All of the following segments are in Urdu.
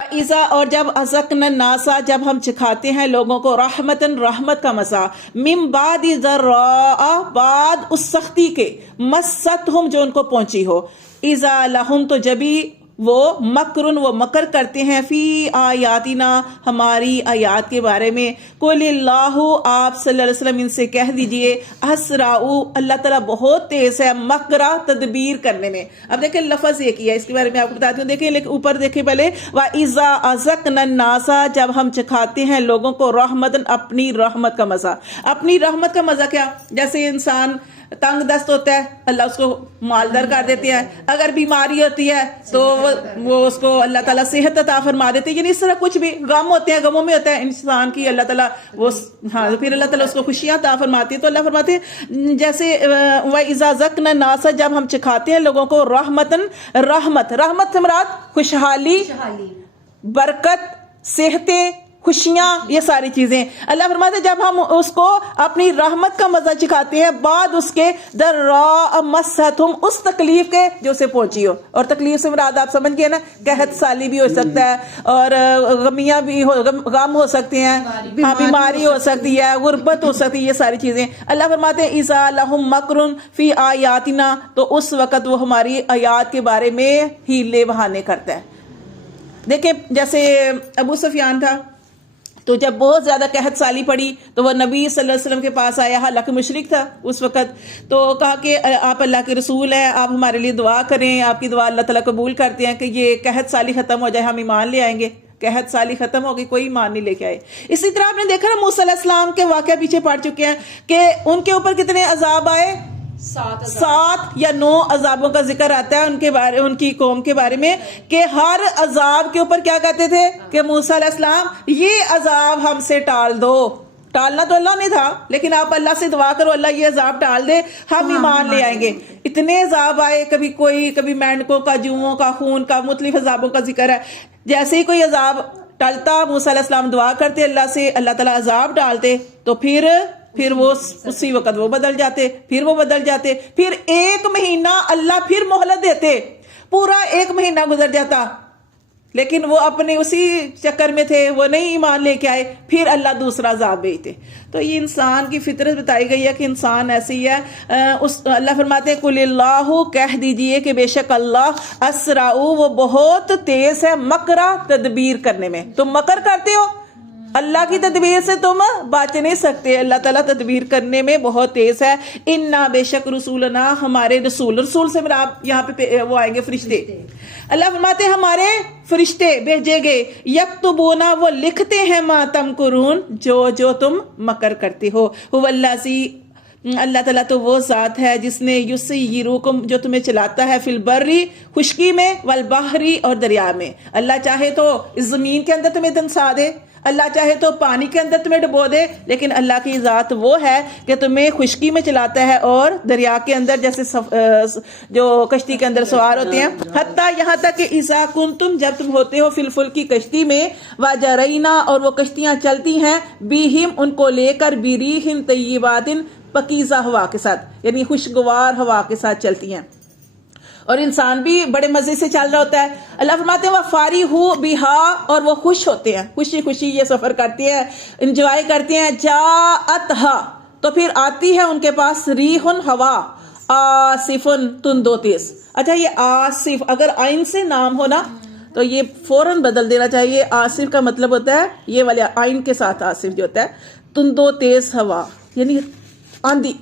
ایزا اور جب ازقنا الناسا جب ہم چکھاتے ہیں لوگوں کو رحمتن رحمت کا مزہ من بعد ضراء بعد اس سختی کے مستہم جو ان کو پہنچی ہو ایزا لہم تو جبھی وہ مکرن وہ مکر کرتے ہیں فی آیاتنا ہماری آیات کے بارے میں قل اللہ آپ صلی اللہ علیہ وسلم ان سے کہہ دیجئے اسرع اللہ تعالیٰ بہت تیز ہے مکرہ تدبیر کرنے میں. اب دیکھیں لفظ یہ کیا ہے اس کے بارے میں آپ کو بتاتی ہوں. دیکھیں لیکن اوپر دیکھیں پہلے وَإِذَا أَذَقْنَا النَّاسَ جب ہم چکھاتے ہیں لوگوں کو رحمتن اپنی رحمت کا مزہ. اپنی رحمت کا مزہ کیا؟ جیسے انسان تنگ دست ہوتا ہے اللہ اس کو مالدار کر دیتے ہیں, اگر بیماری ہوتی ہے تو وہ اس کو اللہ تعالیٰ صحت عطا فرما دیتے ہیں. یعنی اس طرح کچھ بھی غم ہوتے ہیں غموں میں ہوتا ہے انسان کی اللہ تعالیٰ وہ پھر اللہ تعالیٰ اس کو خوشیاں عطا فرماتی ہے. تو اللہ فرماتے ہیں جیسے وَإِذَا ذَقْنَا النَّاسَ جب ہم چکھاتے ہیں لوگوں کو رحمتن رحمت سے مراد خوشحالی برکت صحتیں خوشیاں یہ ساری چیزیں. اللہ فرماتے ہیں جب ہم اس کو اپنی رحمت کا مزہ چکھاتے ہیں بعد اس کے ضراء مستہم اس تکلیف کے جو اسے پہنچی ہو. اور تکلیف سے مراد آپ سمجھ گئے نا قحط سالی بھی ہو سکتا ہے اور غمیاں بھی غم ہو سکتے ہیں, بیماری ہو سکتی ہے, غربت ہو سکتی ہے, یہ ساری چیزیں. اللہ فرماتے ہیں اذا لہم مکرن فی آیاتنا تو اس وقت وہ ہماری آیات کے بارے میں ہیلے بہانے کرتا ہے. دیکھیں جیسے ابو سفیان تھا تو جب بہت زیادہ قحط سالی پڑی تو وہ نبی صلی اللہ علیہ وسلم کے پاس آیا, حالانکہ مشرک تھا اس وقت, تو کہا کہ آپ اللہ کے رسول ہیں, آپ ہمارے لیے دعا کریں, آپ کی دعا اللہ تعالیٰ قبول کرتے ہیں کہ یہ قحط سالی ختم ہو جائے ہم ایمان لے آئیں گے. قحط سالی ختم ہو گئی کوئی ایمان نہیں لے کے آئے. اسی طرح آپ نے دیکھا نا موسیٰ علیہ السلام کے واقعہ پیچھے پڑ چکے ہیں کہ ان کے اوپر کتنے عذاب آئے, 7 یا 9 عذابوں کا ذکر آتا ہے ان کے بارے ان کی قوم کے بارے میں کہ ہر عذاب کے اوپر کیا کہتے تھے کہ موسیٰ علیہ السلام یہ عذاب ہم سے ٹال دو. ٹالنا تو اللہ نے تھا لیکن آپ اللہ سے دعا کرو اللہ یہ عذاب ٹال دے ہم ایمان لے آئیں گے. اتنے عذاب آئے, کبھی مینڈکوں کا, جوؤں کا, خون کا, مختلف عذابوں کا ذکر ہے. جیسے ہی کوئی عذاب ٹلتا موسیٰ علیہ السلام دعا کرتے اللہ سے, اللہ تعالیٰ عذاب ڈالتے تو پھر وہ اسی وقت وہ بدل جاتے, پھر وہ بدل جاتے, پھر 1 مہینہ اللہ پھر مہلت دیتے, پورا 1 مہینہ گزر جاتا لیکن وہ اپنے اسی چکر میں تھے, وہ نہیں ایمان لے کے آئے, پھر اللہ دوسرا عذاب بھیجتے. تو یہ انسان کی فطرت بتائی گئی ہے کہ انسان ایسے ہی ہے. اللہ فرماتے ہیں قل اللہ کہہ دیجئے کہ بے شک اللہ اسرع وہ بہت تیز ہے مکرہ تدبیر کرنے میں. تم مکر کرتے ہو اللہ کی تدبیر سے تم بچ نہیں سکتے, اللہ تعالیٰ تدبیر کرنے میں بہت تیز ہے. انا بے شک رسولنا ہمارے رسول سے مراد یہاں پہ وہ آئیں گے فرشتے. اللہ فرماتے ہیں ہمارے فرشتے بھیجے گئے یکتبونا وہ لکھتے ہیں ما تمکرون جو تم مکر کرتے ہو. اللہ تعالیٰ تو وہ ذات ہے جس نے یسیروکم جو تمہیں چلاتا ہے فی البری خشکی میں والبحری اور دریا میں. اللہ چاہے تو اس زمین کے اندر تمہیں دنسا دے, اللہ چاہے تو پانی کے اندر تمہیں ڈبو دے, لیکن اللہ کی ذات وہ ہے کہ تمہیں خشکی میں چلاتا ہے اور دریا کے اندر جیسے جو کشتی کے اندر سوار ہوتے ہیں, حتیٰ یہاں تک کہ اذا کنتم جب تم ہوتے ہو فی الفلک کی کشتی میں, وجرینا اور وہ کشتیاں چلتی ہیں بیہم ان کو لے کر بریح طیبات پکیزہ ہوا کے ساتھ, یعنی خوشگوار ہوا کے ساتھ چلتی ہیں اور انسان بھی بڑے مزے سے چل رہا ہوتا ہے. اللہ فرماتے ہیں وَفَارِحُ بِهَا اور وہ خوش ہوتے ہیں, خوشی یہ سفر کرتے ہیں, انجوائے کرتے ہیں. جَاءَتْهَا تو پھر آتی ہے ان کے پاس ریحٌ ہوا آصفٌ تند و تیز. اچھا یہ آصف اگر عین سے نام ہونا تو یہ فوراً بدل دینا چاہیے. آصف کا مطلب ہوتا ہے یہ والے عین کے ساتھ آصف جو ہوتا ہے تند و تیز ہوا یعنی آندھی,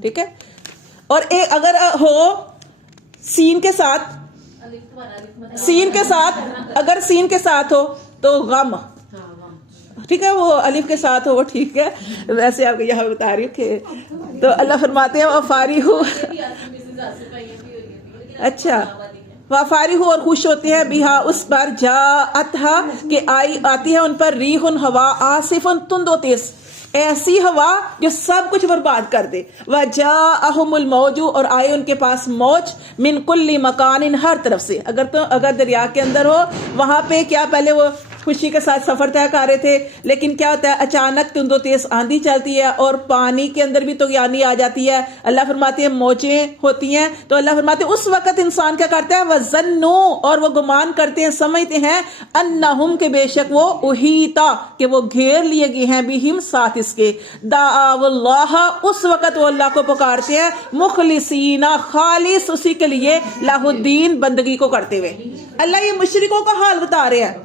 ٹھیک ہے. اور ایک اگر ہو سین کے ساتھ اگر سین کے ساتھ ہو تو غم, ٹھیک ہے, وہ الف کے ساتھ ہو وہ ٹھیک ہے, ویسے آپ کو یہاں بتا رہی ہوں کہ تو اللہ فرماتے ہیں وفاری ہو, اچھا وفاری ہو اور خوش ہوتے ہیں بیہا اس پر جاءتھا کہ آتی ہے ان پر ریحٌ ہوا آصفٌ تند و تیز, ایسی ہوا جو سب کچھ برباد کر دے. وَجَاءَهُمُ الْمَوْجُ اور آئے ان کے پاس موج من کل مکان ہر طرف سے. اگر دریا کے اندر ہو وہاں پہ کیا پہلے وہ خوشی کے ساتھ سفر طے کر رہے تھے، لیکن کیا ہوتا ہے اچانک تند و تیز آندھی چلتی ہے اور پانی کے اندر بھی طغیانی آ جاتی ہے. اللہ فرماتے ہیں موجیں ہوتی ہیں، تو اللہ فرماتے ہیں اس وقت انسان کیا کرتا ہے وَظَنُّوا، اور وہ گمان کرتے ہیں، سمجھتے ہیں انہم کہ بے شک وہ احیطا کہ وہ گھیر لیے گئے ہیں بہم ساتھ اس کے. دعوا اللہ، اس وقت وہ اللہ کو پکارتے ہیں مخلصین خالص اسی کے لیے لہ الدین بندگی کو کرتے ہوئے. اللہ یہ مشرکوں کا حال بتا رہے ہیں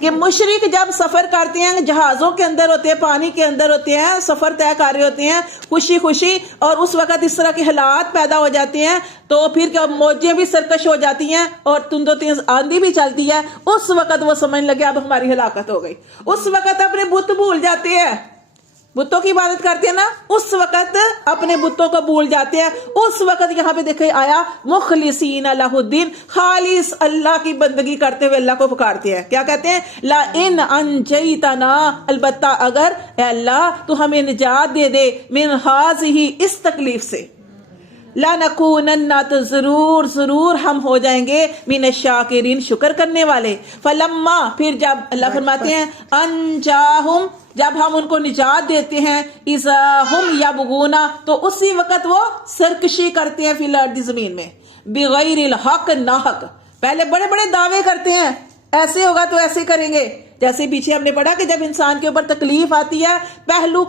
کہ مشرک جب سفر کرتے ہیں جہازوں کے اندر ہوتے ہیں، پانی کے اندر ہوتے ہیں، سفر طے کر رہے ہوتے ہیں خوشی خوشی، اور اس وقت اس طرح کے حالات پیدا ہو جاتے ہیں تو پھر کیا موجیں بھی سرکش ہو جاتی ہیں اور تند و تیز آندھی بھی چلتی ہے. اس وقت وہ سمجھ لگے اب ہماری ہلاکت ہو گئی. اس وقت اپنے بت بھول جاتے ہیں، بتوں کی عبادت کرتے ہیں نا، اس وقت اپنے بتوں کو بھول جاتے ہیں. اس وقت یہاں پہ دیکھیں آیا مخلصین لہ الدین، خالص اللہ کی بندگی کرتے ہوئے اللہ کو پکارتے ہیں. کیا کہتے ہیں لا ان انجیتنا، البتہ اگر اے اللہ تو ہمیں نجات دے دے من ہذہ اس تکلیف سے، لَنَكُونَنَّ تو ضرور ہم ہو جائیں گے من الشاکرین شکر کرنے والے. فلما پھر جب اللہ فرماتے ہیں انجاہم جب ہم ان کو نجات دیتے ہیں اذا ہم یبغون تو اسی وقت وہ سرکشی کرتے ہیں فی الارض زمین میں بغیر الحق ناحق. پہلے بڑے بڑے دعوے کرتے ہیں ایسے ہوگا تو ایسے کریں گے، جیسے پیچھے ہم نے پڑھا کہ جب انسان کے اوپر تکلیف آتی ہے پہلو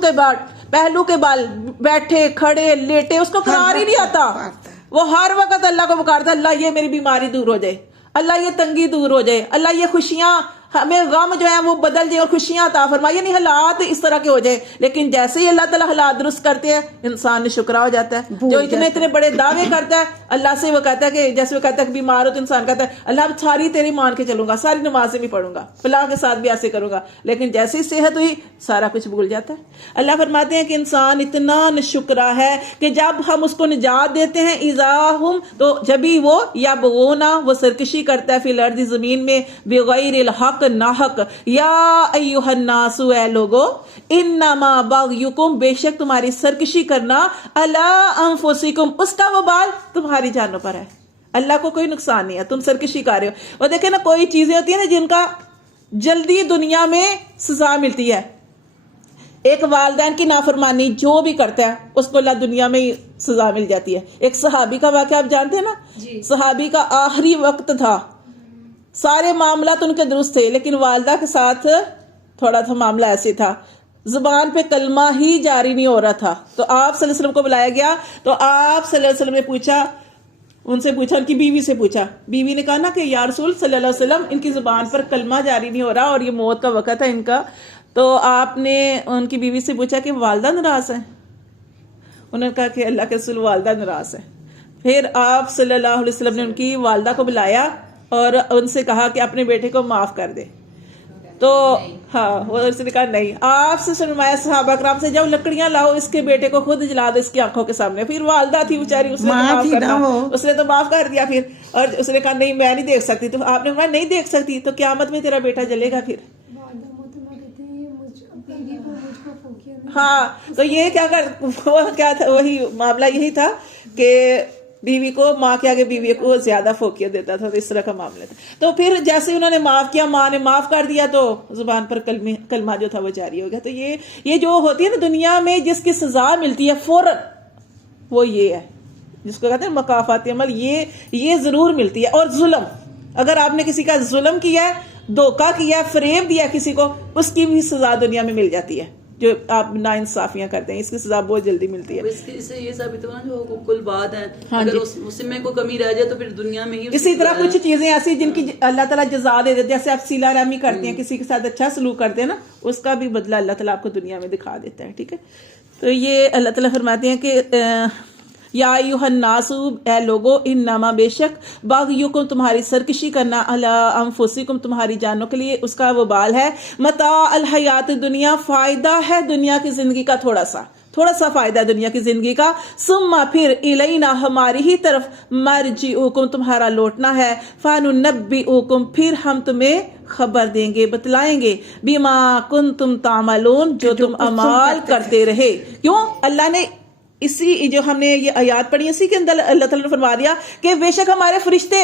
کے بال بیٹھے کھڑے لیٹے اس کو قرار ہی نہیں آتا، وہ ہر وقت اللہ کو پکارتا اللہ یہ میری بیماری دور ہو جائے، اللہ یہ تنگی دور ہو جائے، اللہ یہ خوشیاں ہمیں غم جو ہے وہ بدل جائے اور خوشیاں عطا فرمائے، یعنی حالات اس طرح کے ہو جائے. لیکن جیسے ہی اللہ تعالیٰ حالات درست کرتے ہیں انسان شکرا ہو جاتا ہے. جو اتنے بڑے دعوے کرتا ہے اللہ سے، وہ کہتا ہے کہ جیسے وہ کہتا ہے کہ بیمار ہو تو انسان کہتا ہے اللہ ساری تیری مان کے چلوں گا، ساری نمازیں بھی پڑھوں گا، فلاں کے ساتھ بھی ایسے کروں گا. لیکن جیسے ہی صحت ہوئی سارا کچھ بھول جاتا ہے. اللہ فرماتے ہیں کہ انسان اتنا ناشکرا ہے کہ جب ہم اس کو نجات دیتے ہیں اذا ہم تو جبھی وہ یبغون وہ سرکشی کرتا ہے فی الارض زمین میں بغیر الحق ناحق. یا ایھا الناس اے لوگو انما بغیکم بے شک تمہاری سرکشی کرنا علی انفسکم اس کا وبال تمہاری جانوں پر ہے. اللہ کو کوئی نقصان نہیں ہے، تم سرکشی کر رہے ہو. اور دیکھیں نا کوئی چیزیں ہوتی ہیں نا جن کا جلدی دنیا میں سزا ملتی ہے. ایک والدین کی نافرمانی جو بھی کرتا ہے اس کو اللہ دنیا میں ہی سزا مل جاتی ہے. ایک صحابی کا واقعہ آپ جانتے ہیں نا، صحابی کا آخری وقت تھا، سارے معاملات ان کے درست تھے لیکن والدہ کے ساتھ تھوڑا سا معاملہ ایسے تھا، زبان پہ کلمہ ہی جاری نہیں ہو رہا تھا. تو آپ صلی اللہ علیہ وسلم کو بلایا گیا تو آپ صلی اللہ علیہ وسلم نے پوچھا، ان سے پوچھا، ان کی بیوی سے پوچھا. بیوی نے کہا نا کہ یا رسول صلی اللہ علیہ وسلم ان کی زبان پر کلمہ جاری نہیں ہو رہا اور یہ موت کا وقت ہے ان کا. تو آپ نے ان کی بیوی سے پوچھا کہ والدہ ناراض ہیں؟ انہوں نے کہا کہ اللہ کے رسول والدہ ناراض ہیں. پھر آپ صلی اللہ علیہ وسلم نے ان کی والدہ کو بلایا اور ان سے کہا کہ اپنے بیٹے کو معاف کر دے. تو ہاں وہ اس نے کہا نہیں. آپ سے فرمایا صحابہ کرام سے جب لکڑیاں لاؤ اس کے بیٹے کو خود جلا دو اس کی آنکھوں کے سامنے. پھر والدہ تھی بیچاری، اس نے معاف کرنا، اس نے تو معاف کر دیا پھر. اور اس نے کہا نہیں میں نہیں دیکھ سکتی. تو آپ نے فرمایا نہیں دیکھ سکتی تو قیامت میں تیرا بیٹا جلے گا. پھر ہاں تو یہ کیا تھا، وہی معاملہ یہی تھا کہ بیوی کو ماں کے آگے بیوی کو زیادہ فوقیت دیتا تھا، تو اس طرح کا معاملہ تھا. تو پھر جیسے انہوں نے معاف کیا، ماں نے معاف کر دیا تو زبان پر کلمہ جو تھا وہ جاری ہو گیا. تو یہ جو ہوتی ہے نا دنیا میں جس کی سزا ملتی ہے فوراً، وہ یہ ہے جس کو کہتے ہیں مکافات عمل، یہ ضرور ملتی ہے. اور ظلم، اگر آپ نے کسی کا ظلم کیا ہے، دھوکہ کیا ہے، فریب دیا کسی کو، اس کی بھی سزا دنیا میں مل جاتی ہے. جو آپ ناانصافیاں کرتے ہیں اس کی سزا بہت جلدی ملتی ہے. اس سے یہ ثابت ہوا جو حقوق بات ہیں، اگر اس میں کوئی کمی رہ جائے تو پھر دنیا میں ہی. اسی طرح کچھ چیزیں ایسی جن کی اللہ تعالیٰ جزا دے دیتے، جیسے آپ صلہ رحمی کرتے ہیں، کسی کے ساتھ اچھا سلوک کرتے ہیں نا، اس کا بھی بدلہ اللہ تعالیٰ آپ کو دنیا میں دکھا دیتا ہے. ٹھیک ہے، تو یہ اللہ تعالیٰ فرماتے ہیں کہ یا ایھا الناس اے لوگو انما بے شک باغیکم تمہاری سرکشی کرنا علی انفسکم تمہاری جانوں کے لیے اس کا وبال ہے، متاع الحیات دنیا فائدہ ہے دنیا کی زندگی کا، تھوڑا سا فائدہ ہے دنیا کی زندگی کا. ثم پھر الینا ہماری ہی طرف مرجعکم تمہارا لوٹنا ہے، فننبئکم پھر ہم تمہیں خبر دیں گے، بتلائیں گے، بما کنتم تعملون جو تم اعمال کرتے رہے. کیوں اللہ نے اسی جو ہم نے یہ آیات پڑھی اسی کے اندر اللہ تعالیٰ نے فرما دیا کہ بے شک ہمارے فرشتے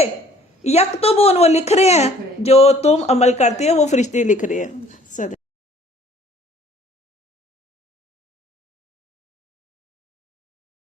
یکتبون وہ لکھ رہے ہیں، جو تم عمل کرتے ہو وہ فرشتے لکھ رہے ہیں.